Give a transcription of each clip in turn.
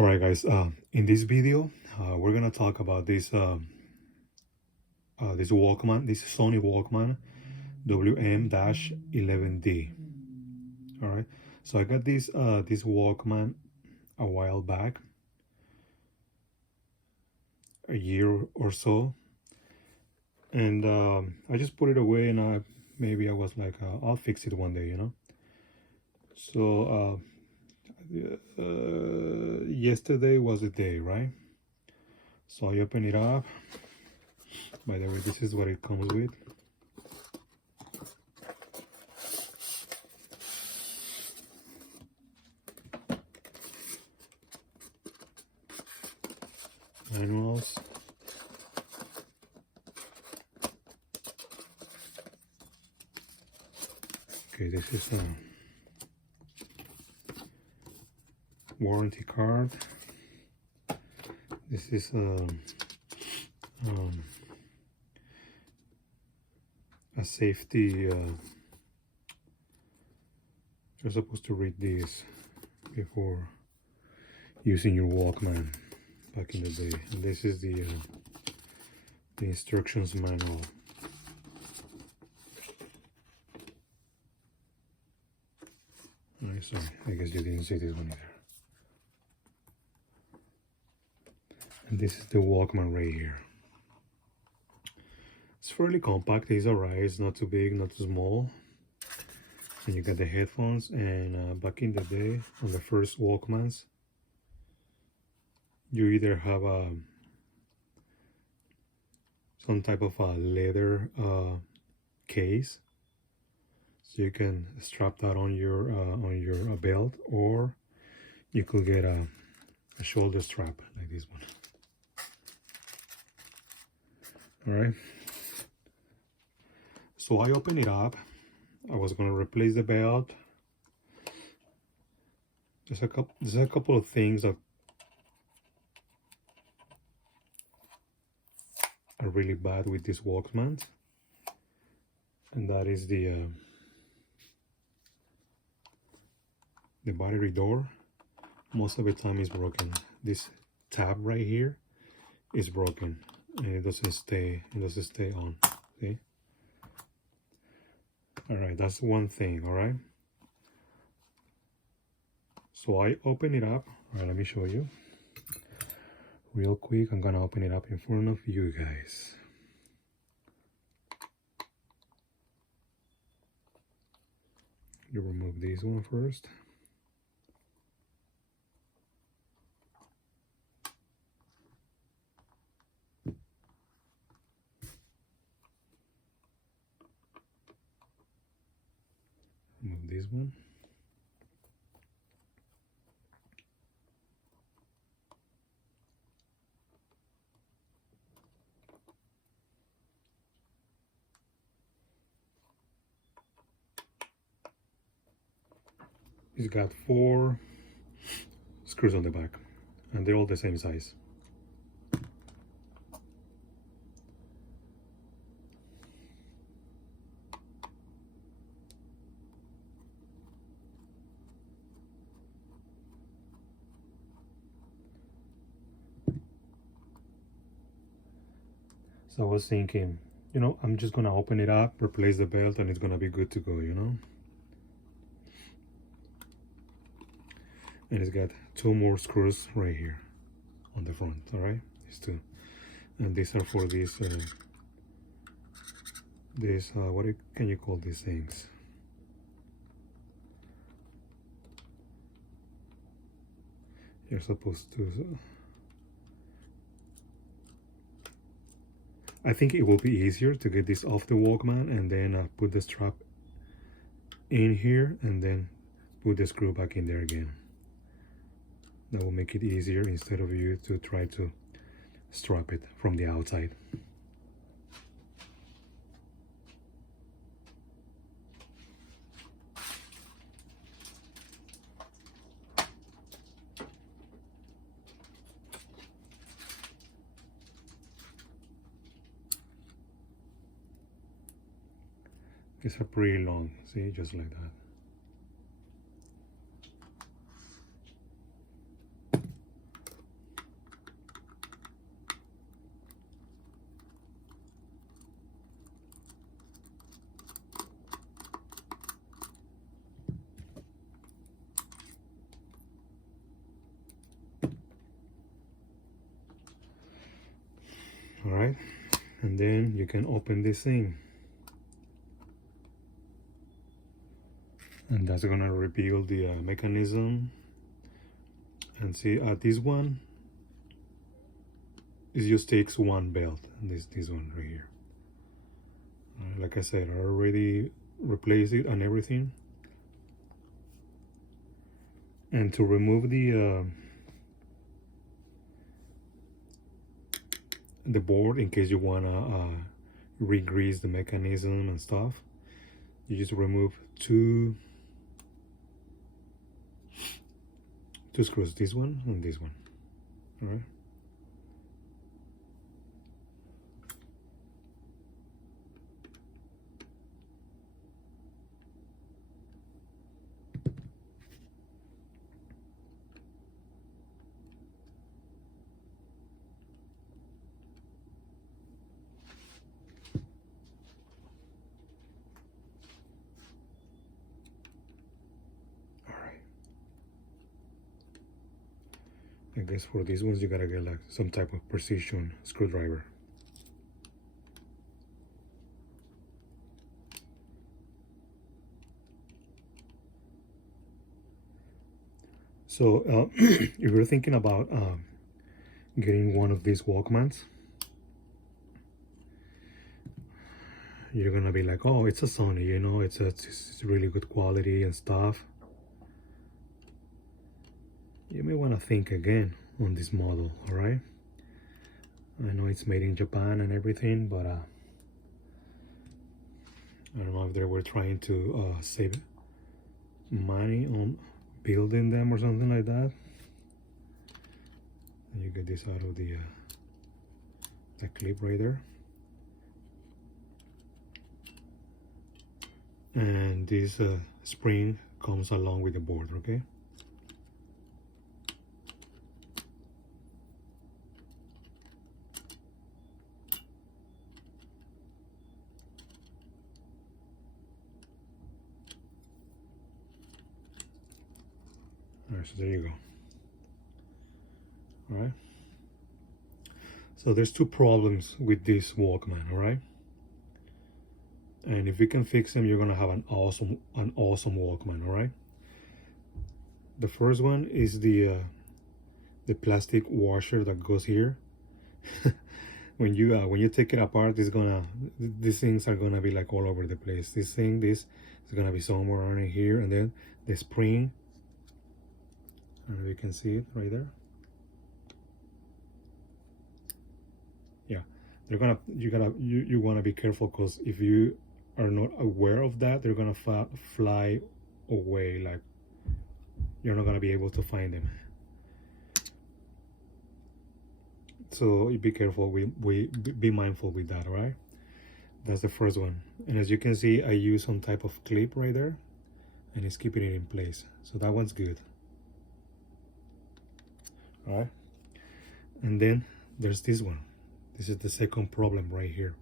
All right, guys. In this video, we're gonna talk about this this Walkman, this Sony Walkman WM-11D. All right. So I got this this Walkman a while back, a year or so, and I just put it away, and maybe I was like, I'll fix it one day, you know. So yesterday was the day, right? So I open it up. By the way, this is what it comes with. Manuals. Okay, this is a warranty card. This is a safety. You're supposed to read this before using your Walkman back in the day. And this is the instructions manual. Alright, sorry, I guess you didn't see this one either. And this is the Walkman right here. It's fairly compact, it's alright, it's not too big, not too small. And you got the headphones, and back in the day, on the first Walkmans, you either have some type of a leather case, so you can strap that on your belt, or you could get a shoulder strap like this one. All right. So I opened it up. I was gonna replace the belt. There's a couple of things that are really bad with this Walkman, and that is the battery door. Most of the time is broken. This tab right here is broken, and it doesn't stay on. See? All right, that's one thing. All right, so I open it up. All right, let me show you real quick. I'm gonna open it up in front of you guys. You remove this one first. Remove this one. It's got 4 screws on the back, and they're all the same size. So I was thinking, you know, I'm just gonna open it up, replace the belt, and it's gonna be good to go, you know. And it's got 2 more screws right here on the front. All right, these 2, and these are for these what can you call these things? You're supposed to I think it will be easier to get this off the Walkman and then put the strap in here and then put the screw back in there again. That will make it easier instead of you to try to strap it from the outside. These are pretty long, see, just like that. right, and then you can open this thing, and that's gonna reveal the mechanism. And see, this one, it just takes one belt, and this one right here. Like I said, I already replaced it and everything. And to remove the board, in case you wanna re-grease the mechanism and stuff, you just remove two screws, this one and this one. All right. I guess for these ones you gotta get like some type of precision screwdriver. So if you're thinking about getting one of these Walkmans, you're gonna be like, oh, it's a Sony, you know, it's really good quality and stuff. You may want to think again on this model. All right, I know it's made in Japan and everything, but I don't know if they were trying to save money on building them or something like that. And you get this out of the clip right there, and this spring comes along with the board. Okay. Alright, so there you go. Alright. So there's two problems with this Walkman, alright? And if you can fix them, you're gonna have an awesome Walkman, alright? The first one is the plastic washer that goes here. when you take it apart, these things are gonna be like all over the place. This is gonna be somewhere around here, and then the spring. I don't know if you can see it right there. Yeah, you wanna be careful, because if you are not aware of that, they're gonna fly away. Like, you're not gonna be able to find them. So be careful. Be mindful with that. All right. That's the first one. And as you can see, I use some type of clip right there, and it's keeping it in place. So that one's good. All right. And then there's this one. This is the second problem right here.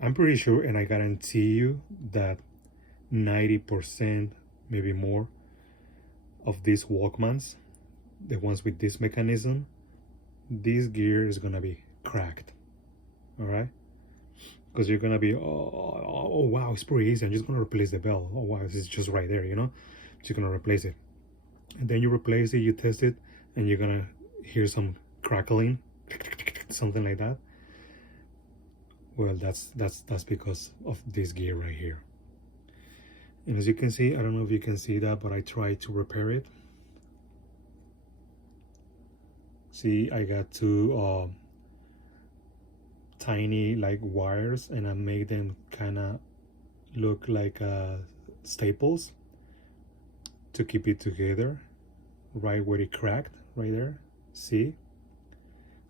I'm pretty sure, and I guarantee you, that 90%, maybe more, of these Walkmans, the ones with this mechanism, this gear is gonna be cracked. All right, because you're gonna be, oh wow, it's pretty easy, I'm just gonna replace the bell. Oh wow, it's just right there, you know, just gonna replace it. And then you replace it, you test it, and you're gonna hear some crackling, something like that. Well, that's because of this gear right here. And as you can see, I don't know if you can see that, but I tried to repair it. See, I got two tiny like wires, and I made them kind of look like staples to keep it together, right where it cracked, right there. See,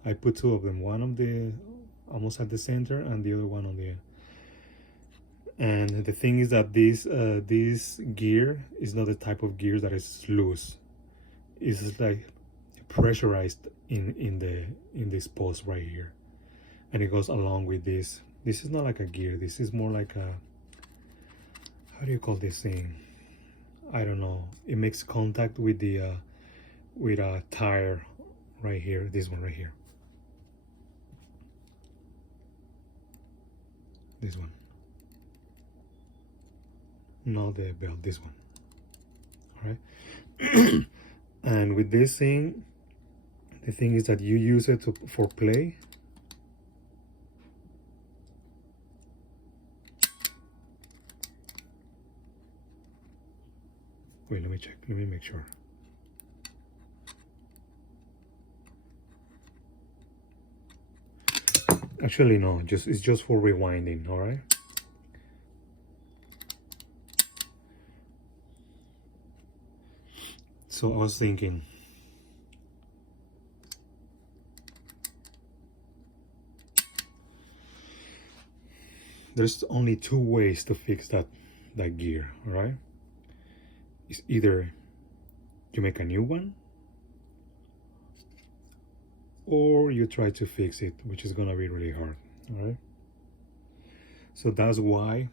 I put two of them, one on the almost at the center, and the other one on the end. And the thing is that this gear is not the type of gear that is loose. It's like pressurized in this post right here, and it goes along with this. This is not like a gear. This is more like a, how do you call this thing? I don't know. It makes contact with the with a tire right here, this one right here, this one, not the belt, this one. All right. And with this thing, the thing is that you use it for play. Wait, let me check, let me make sure. Actually no, it's just for rewinding. All right. So I was thinking, there's only two ways to fix that gear. All right. It's either you make a new one, or you try to fix it, which is gonna be really hard. All right. So that's why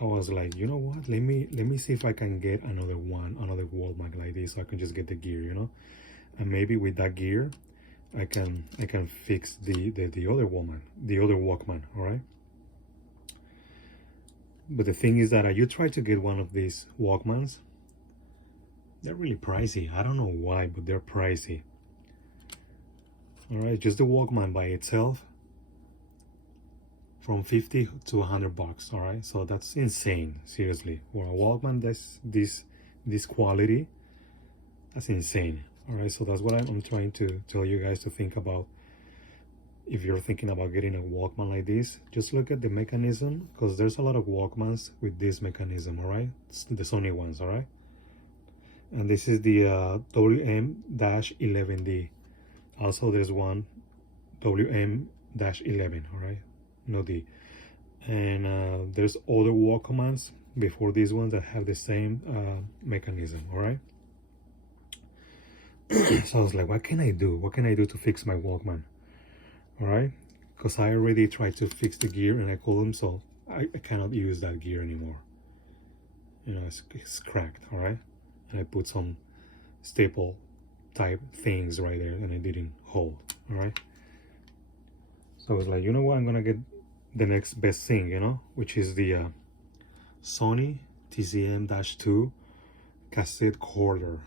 I was like, you know what, let me see if I can get another Walkman like this, so I can just get the gear, you know, and maybe with that gear I can fix the other Walkman. All right. But the thing is that you try to get one of these Walkmans, they're really pricey. I don't know why, but they're pricey. All right, just the Walkman by itself, from 50 to 100 bucks. All right, so that's insane. Seriously, for a Walkman that's this quality, that's insane. All right, so that's what I'm trying to tell you guys to think about. If you're thinking about getting a Walkman like this, just look at the mechanism, because there's a lot of Walkmans with this mechanism. All right, it's the Sony ones. All right, and this is the WM-11D. Also there's one WM-11, all right, no D. And there's other Walkmans before these ones that have the same mechanism. All right. So I was like, what can I do to fix my Walkman? All right, because I already tried to fix the gear and I called them, so I cannot use that gear anymore. You know, it's cracked. All right, and I put some staple type things right there and it didn't hold. All right, so I was like, you know what, I'm gonna get the next best thing, you know, which is the Sony TCM-2 cassette recorder.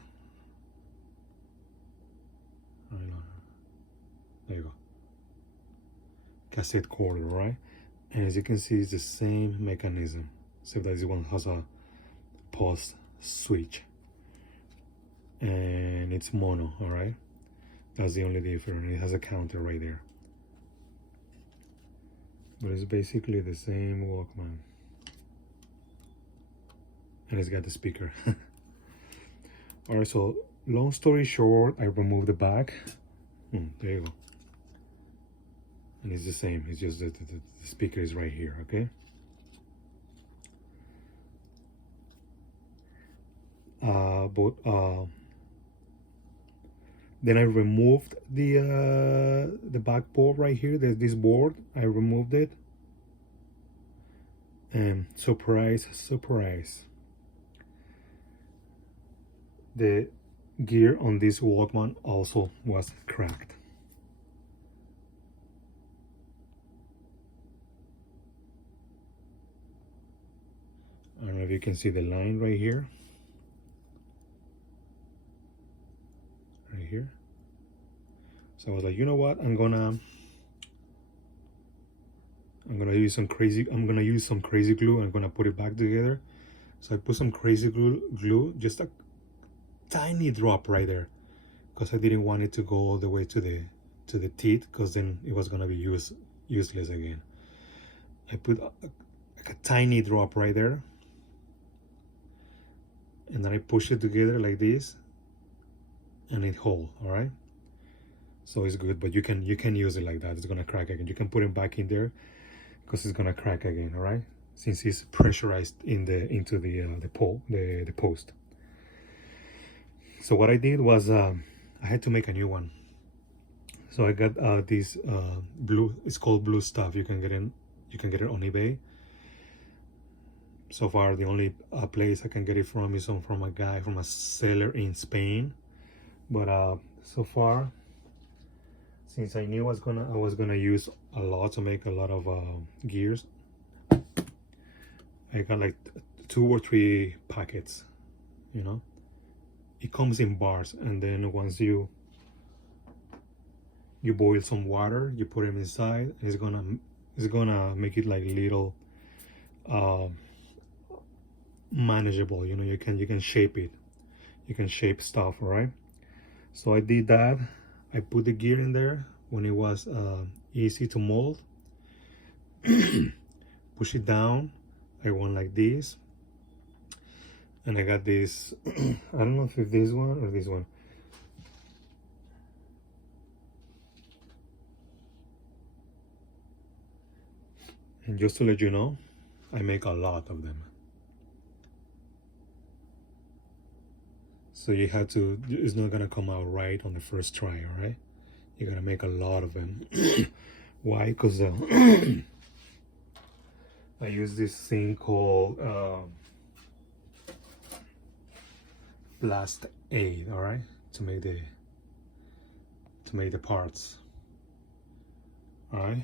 There you go, cassette recorder. Right, and as you can see, it's the same mechanism, except that this one has a pause switch and it's mono. All right, that's the only difference. It has a counter right there, but it's basically the same Walkman, and it's got the speaker. All right, so long story short, I removed the back. There you go, and it's the same. It's just that the speaker is right here. Okay. Then I removed the back board right here. There's this board. I removed it, and surprise, the gear on this Walkman also was cracked. I don't know if you can see the line right here. Right here. So I was like, you know what, I'm gonna use some crazy glue. I'm gonna put it back together. So I put some crazy glue, just a tiny drop right there, because I didn't want it to go all the way to the teeth, because then it was gonna be useless again. I put like a tiny drop right there, and then I push it together like this, and it holds. All right, so it's good, but you can use it like that. It's gonna crack again. You can put it back in there because it's gonna crack again. All right, since it's pressurized into the post. So what I did was I had to make a new one. So I got this blue. It's called blue stuff. You can get it on eBay. So far, the only place I can get it from is from a seller in Spain. But so far, since I knew I was gonna use a lot to make a lot of gears, I got like 2 or 3 packets, you know. It comes in bars, and then once you boil some water, you put them inside, and it's gonna make it like little manageable, you know. You can shape it, you can shape stuff. All right, so I did that. I put the gear in there when it was easy to mold. Push it down. I went like this, and I got this I don't know if it's this one or this one. And just to let you know, I make a lot of them. So you have to, it's not gonna come out right on the first try, all right? You gotta make a lot of them. Why? Because I use this thing called blast aid, all right, to make the parts. All right,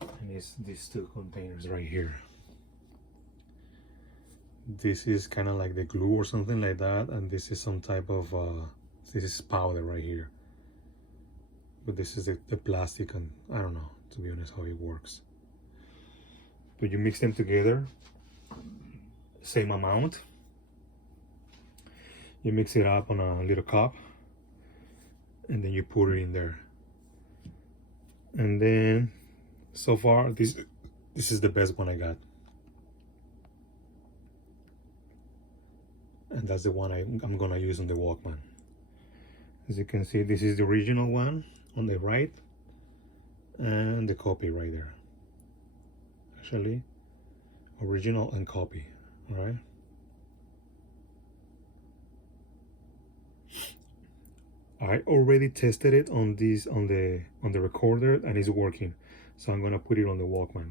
and it's these 2 containers right here. This is kind of like the glue or something like that, and this is some type of this is powder right here, but this is the plastic, and I don't know, to be honest, how it works. But you mix them together, same amount. You mix it up on a little cup, and then you put it in there. And then, so far, this is the best one I got. And that's the one I'm gonna use on the Walkman. As you can see, this is the original one on the right, and the copy right there. Actually, original and copy. All right. I already tested it on the recorder, and it's working. So I'm gonna put it on the Walkman.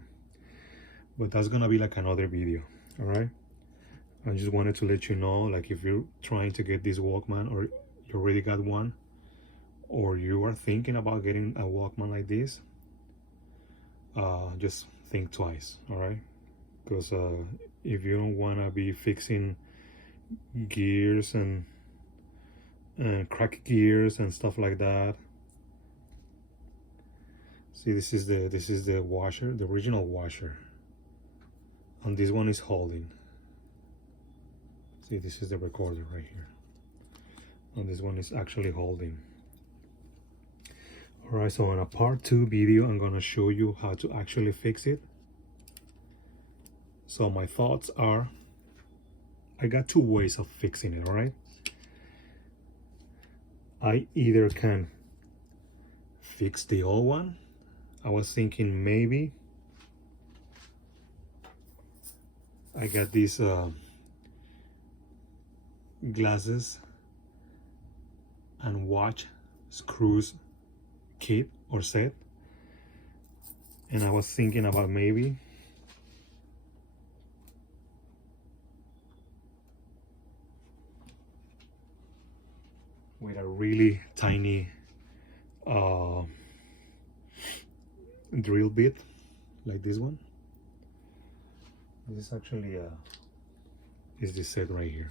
But that's gonna be like another video. All right. I just wanted to let you know, like, if you're trying to get this Walkman, or you already got one, or you are thinking about getting a Walkman like this, just think twice. All right, because if you don't want to be fixing gears and crack gears and stuff like that. See, this is the washer, the original washer, and this one is holding. See, this is the recorder right here, and this one is actually holding. All right, so in a part 2 video, I'm gonna show you how to actually fix it. So my thoughts are, I got 2 ways of fixing it. All right, I either can fix the old one. I was thinking maybe I got these glasses and watch screws kit or set, and I was thinking about maybe with a really tiny drill bit like this one. This is actually is this set right here,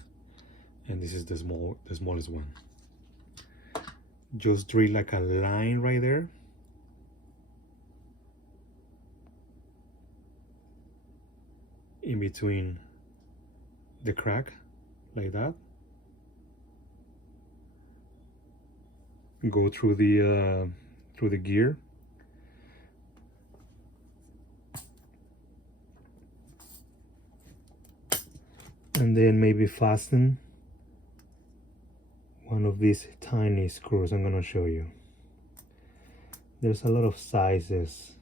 and this is the smallest one. Just drill like a line right there, in between the crack, like that. Go through the gear, and then maybe fasten one of these tiny screws. I'm gonna show you. There's a lot of sizes.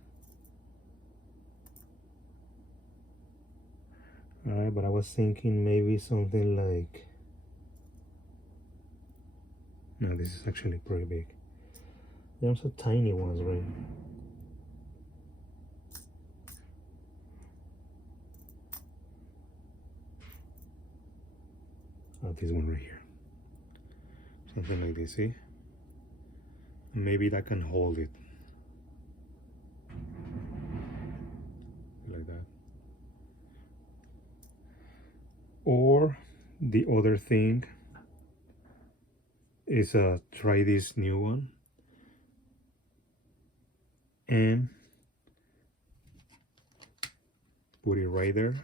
All right, but I was thinking maybe something like, no, this is actually pretty big. There's also tiny ones, right? Oh, this one right here. something like this. See, maybe that can hold it like that. Or the other thing is try this new one and put it right there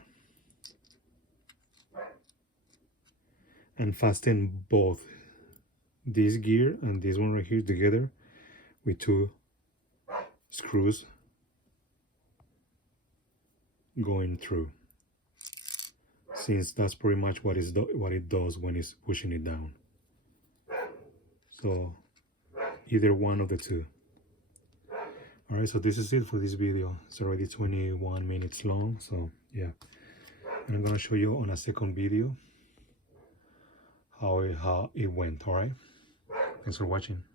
and fasten both this gear and this one right here together with 2 screws going through, since that's pretty much what it does when it's pushing it down. So either one of the two. All right, so this is it for this video. It's already 21 minutes long, so yeah. And I'm gonna show you on a second video how it went. All right, thanks for watching.